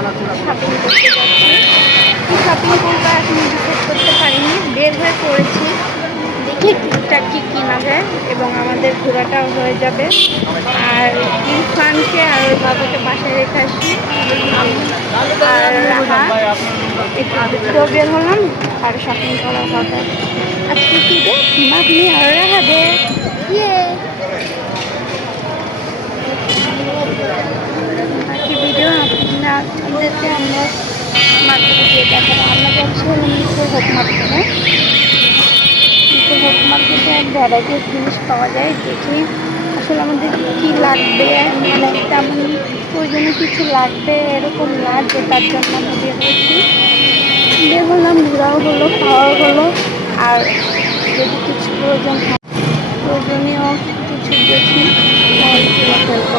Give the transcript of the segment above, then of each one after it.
Shopping করতে যাচ্ছি। কি শপিং করবো এখন ডিসাইড করতে পারিনি, বের হয়ে পড়েছি। দেখি টুকটাক কি কেনা যায় এবং আমাদের ঘোরাটাও হয়ে যাবে। আর ইরফানকে আর ওর বাবাকে বাসায় রেখে আসি। আর রাহা একটু বের হলাম আর শপিং করা হবে। আজকে কি ডে? মাগনি আর রাহা ডে। ইয়ে বাকি ভিডিও আপনাদেরকে আমরা মার্কেটে গিয়ে দেখাবো। আমরা যাচ্ছি হলো মিরপুর হোপ মার্কেটে। মিরপুর হোপ মার্কেটে ভ্যারাইটিস জিনিস পাওয়া যায়। দেখি আসলে আমাদের কী লাগবে, মানে তেমন প্রয়োজনীয় কিছু লাগবে এরকম না, যে তার জন্য আমরা বের হয়েছি। বের হলাম, ঘোরাও হলো, খাওয়াও হলো। আর যদি কিছু প্রয়োজনীয় কিছু দেখি তাহলে কিনে ফেলবো।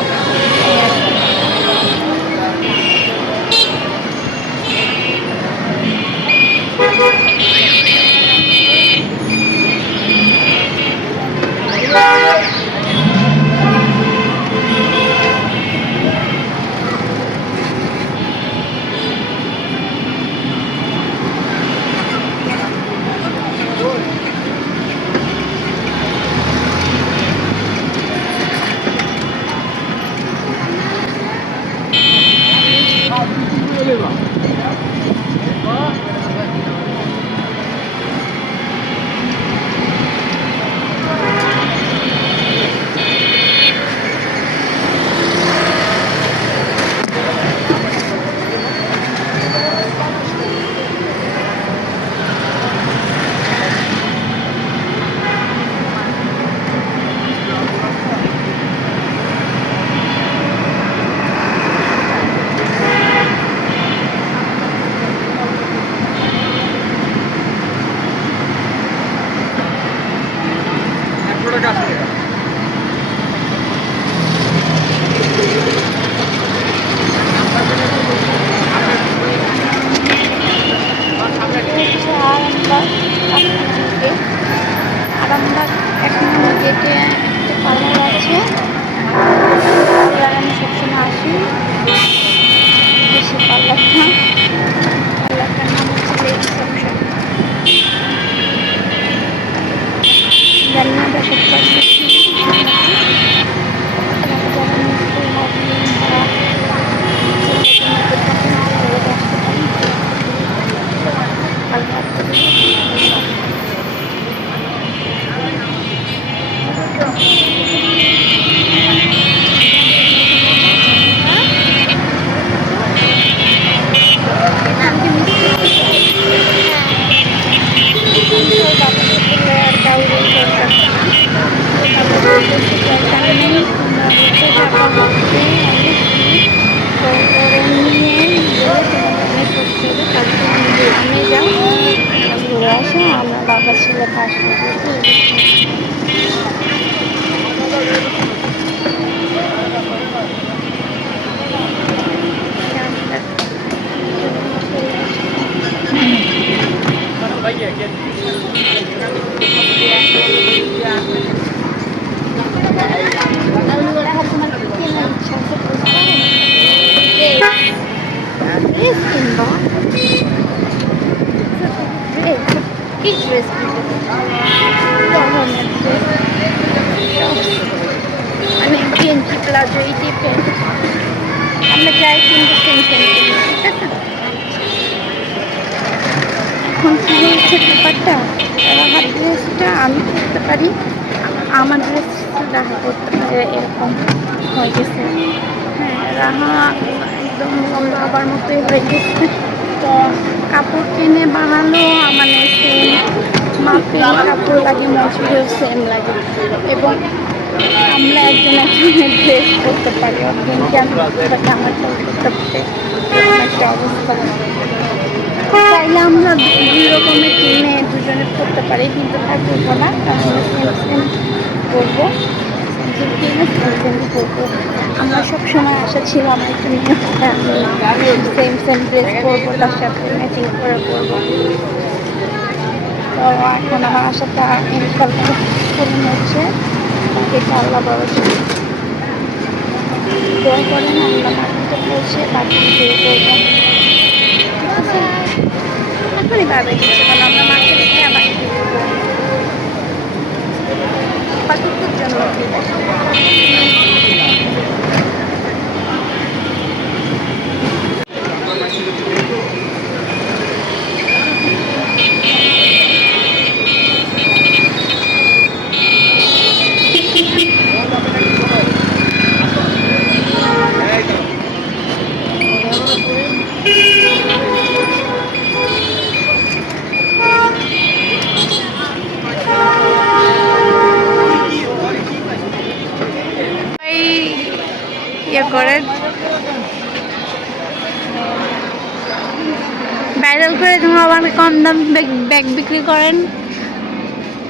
আরামবাগ 1 নম্বর গেটে একটা পার্লার আছে। পার্লার আমি সবসময় আসি। বেশি পার্লারটার নাম হচ্ছে লেডিস অপশন। জানি না দর্শক আমরা বাবা ছেলে পাশ কি ড্রেস মানে গেঞ্জি প্লাজো এই টাইপের আমরা যাই কিন্তু সেম সেম ঠিক আছে। এখন কি হয়েছে ব্যাপারটা, রাহার ড্রেসটা আমি পরতে পারি, আমার ড্রেস রাহা পরতে পারে, এরকম হয়ে গেছে। হ্যাঁ, রাহা একদম বাবার মতোই হয়ে গেছে। তো কাপড় কিনে বানালো মানে সেম মাপের কাপড় লাগে, মজুরিও সেম লাগে এবং আমরা একজন একজনের ড্রেস করতে পারি। কিন্তু আমি আমারটাও করতে পারি, এরকম একটা অবস্থা। চাইলে আমরা 2 রকমের কিনে দুজনে করতে পারি, কিন্তু তা করবো না, কারণ সেম সেম করবো, সেম কিনে সেম সেম করবো। আমরা সবসময় আশা ছিল আমার একটা মেয়ে সেম সেম ড্রেস করবো, তার সাথে ম্যাচিং করে করবো। তো এখন আমার আশাটা ইনশাল্লাহ পূরণ হচ্ছে। এটা আল্লাহ ভরসা, দোয়া করেন আল্লাহ। তো বসে পাঠিয়ে বের করবো। ঠিক আছে, এখনই পাবে কিছু, কারণ আমরা মার্কেটে গিয়ে আবার পাখির জন্য। ইয়ে করেন, ভাইরাল করে তুমি আবার কম দাম ব্যাগ বিক্রি করেন,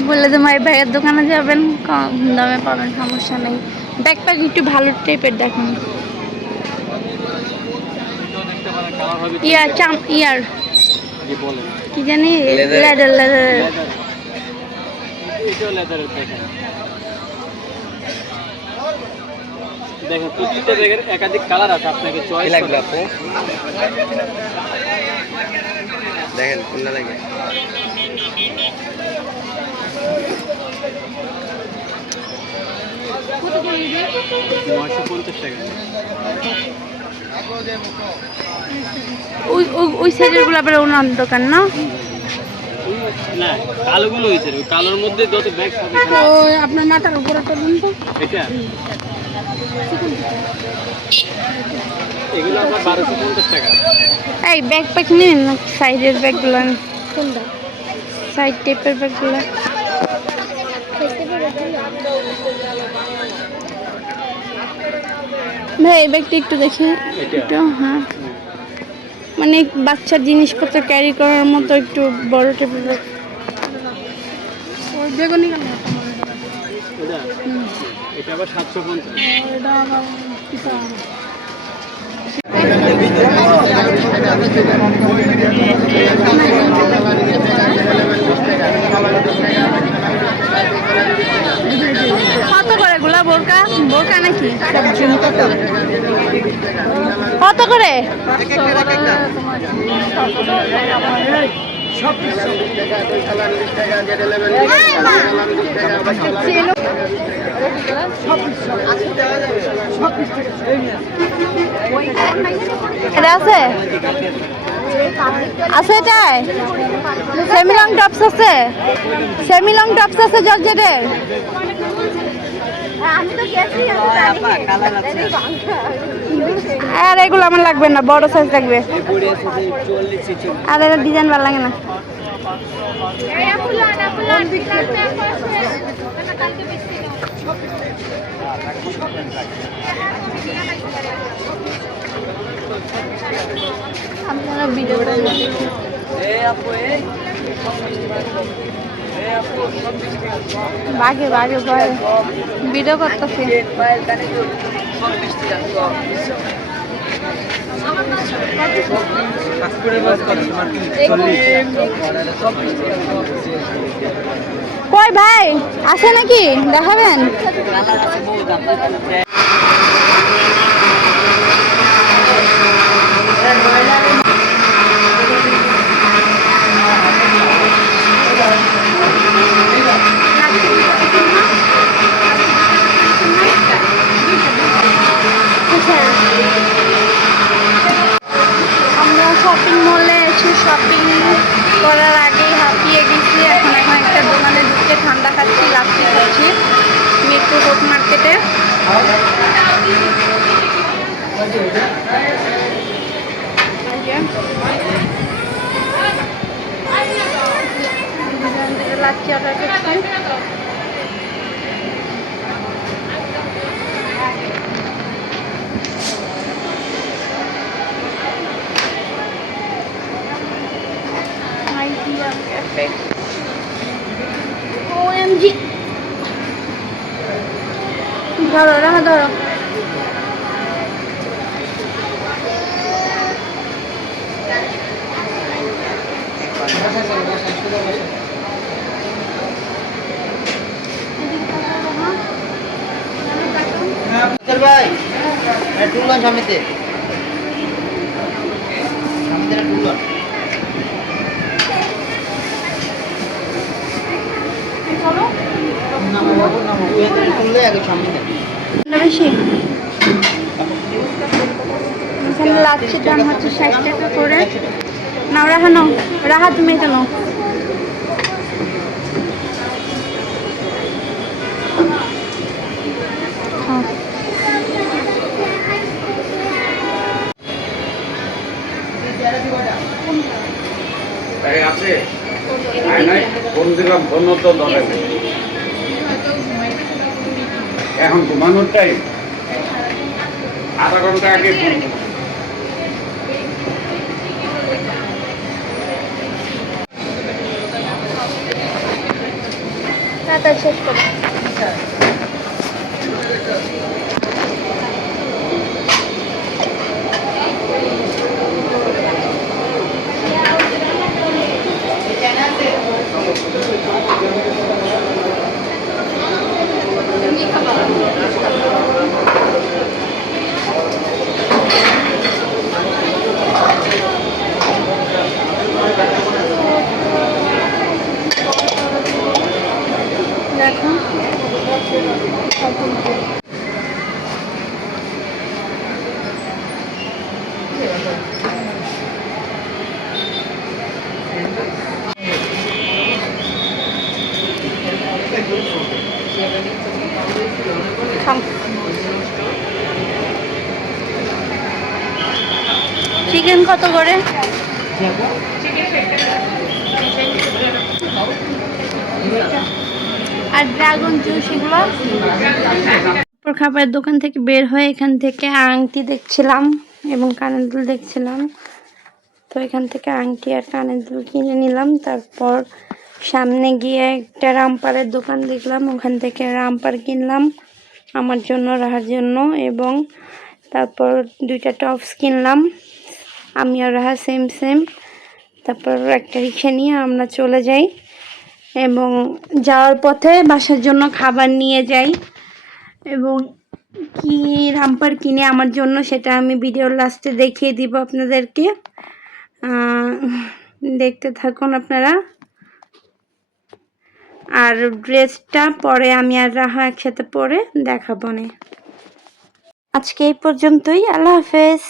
বললে যে ভাই ভাইয়ের দোকানে যাবেন, কম দামে পাবেন, সমস্যা নেই। ব্যাকপ্যাক একটু ভালো টাইপের দেখুন। ইয়ার কি জানি, লেদার দেখেন প্রত্যেকটা ব্যাগের একাধিক কালার আছে, আপনাকে চয়েস লাগবে। আপনি দেখেন কোনটা লাগে। 950 টাকা। ওই সাইডের গুলো আবার ওনার দোকান না? না, কালোগুলো হয়েছে, ওই কালোর মধ্যে যত ব্যাগ থাকে ওই আপনার মাথার উপরে তুলুন তো এটা। এগুলো আপনার 1250 টাকা। এই ব্যাকপ্যাক নিন না, সাইডের ব্যাগগুলো কোনটা, সাইড টাইপের ব্যাগগুলো। ভাই এই ব্যাগটা একটু দেখে একটু। হ্যাঁ, মানে বাচ্চার জিনিসপত্র ক্যারি করার মতো একটু বড় টাইপের ব্যাগ। ওই বেগুনি কেন? এটা আবার 750। এটা আবার পিতা। কত করে গুলা বোরকা? বোরকা নাকি কত করে? এটা আছে আছে, এটাই সেমি লং টপস আছে, সেমি লং টপস আছে জর্জেটের। আর এগুলো আমার লাগবে না, বড় সাইজ লাগবে। আর এটা ডিজাইন ভালো লাগে না। আপনারা ভিডিও বাগে বাগে ভিডিও করতেছি। কই ভাই আছে নাকি দেখাবেন? আমরা শপিং মলে এসে শপিং করার আগেই হাঁপিয়ে গেছি। এখন একটা দোকানে ঢুকে ঠান্ডা খাচ্ছি, লাচ্ছি খাচ্ছি মিরপুর হোপ মার্কেটে। লাচ্ছি অর্ডার করছি। OMG ধরো রাহা ধরো। ভাই টুলগঞ্জ সমিতি বেশি এখানে লাচ্ছির দাম হচ্ছে 60 টাকা করে। নাও রাহা, নাও রাহা, তুমি এটা নাও। খাও। আছে ফোন দিলাম, ফোন তো দরকার নেই। এখন ঘুমানোর টাইম, আধা ঘন্টা আগে ফোন। তাড়াতাড়ি শেষ করো। দেখো খাও। চিকেন কত করে? আর ড্রাগন জুস এগুলো। খাবারের দোকান থেকে বের হয়ে এখান থেকে আংটি দেখছিলাম এবং কানের দুল দেখছিলাম। তো এখান থেকে আংটি আর কানের দুল কিনে নিলাম। তারপর সামনে গিয়ে একটা রামপারের দোকান দেখলাম, ওখান থেকে রামপার কিনলাম আমার জন্য, রাহার জন্য। এবং তারপর দুইটা টপস কিনলাম, আমি আর রাহা সেম সেম। তারপর একটা রিক্সা নিয়ে আমরা চলে যাই এবং যাওয়ার পথে বাসার জন্য খাবার নিয়ে যাই। এবং কি রামপার কিনে আমার জন্য সেটা আমি ভিডিওর লাস্টে দেখিয়ে দিব আপনাদেরকে, দেখতে থাকুন আপনারা। আর ড্রেসটা পরে আমি আর রাহা একসাথে পরে দেখাবো। আজকে এই পর্যন্তই, আল্লাহ হাফেজ।